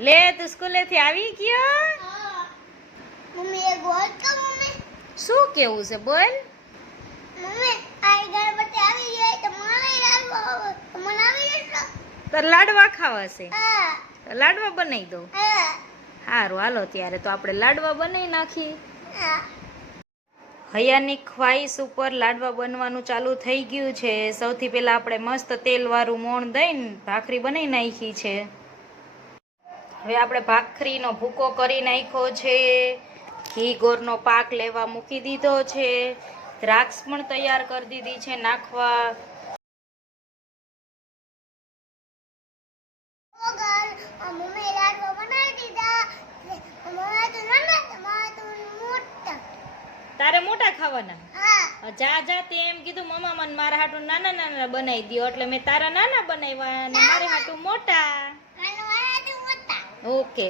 લે તું સ્કૂલે થી આવી ગયો? મમ્મી એક વાત તો મમ્મી શું કેવું છે બોલ? મમ્મી આ ગણપતિ આવી ગયો તો મને લાડવા તો મને આવી જશે. તો લાડવા ખાવા છે? હા તો લાડવા બનાવી દો. હા સારું હાલો ત્યારે તો આપણે લાડવા બનાવી નાખી. હા હૈયાની ખ્વાઈશ ઉપર લાડવા બનવાનું ચાલુ થઈ ગયું છે. સૌથી પહેલા આપણે મસ્ત તેલવાળું મોણ દઈને ભાખરી બનાવી નાખી છે. હવે આપણે ભાખરીનો ભૂકો કરી નાખ્યો છે. ઘી ગોળનો પાક લેવા મૂકી દીધો છે. દ્રાક્ષ પણ તૈયાર કરી દીધી છે નાખવા. મમ્મી લાડવા બનાવી દીધા. મમ્મી તો નાના તમારા તો મોટા. તારે મોટા ખાવાના? હા જા જા તે એમ કીધું મમ્મા મને મારા હાટું નાના નાના બનાવી દો એટલે મેં તારા નાના બનાવ્યા અને મારે હાટું મોટા. મારા તો મોટા. ઓકે.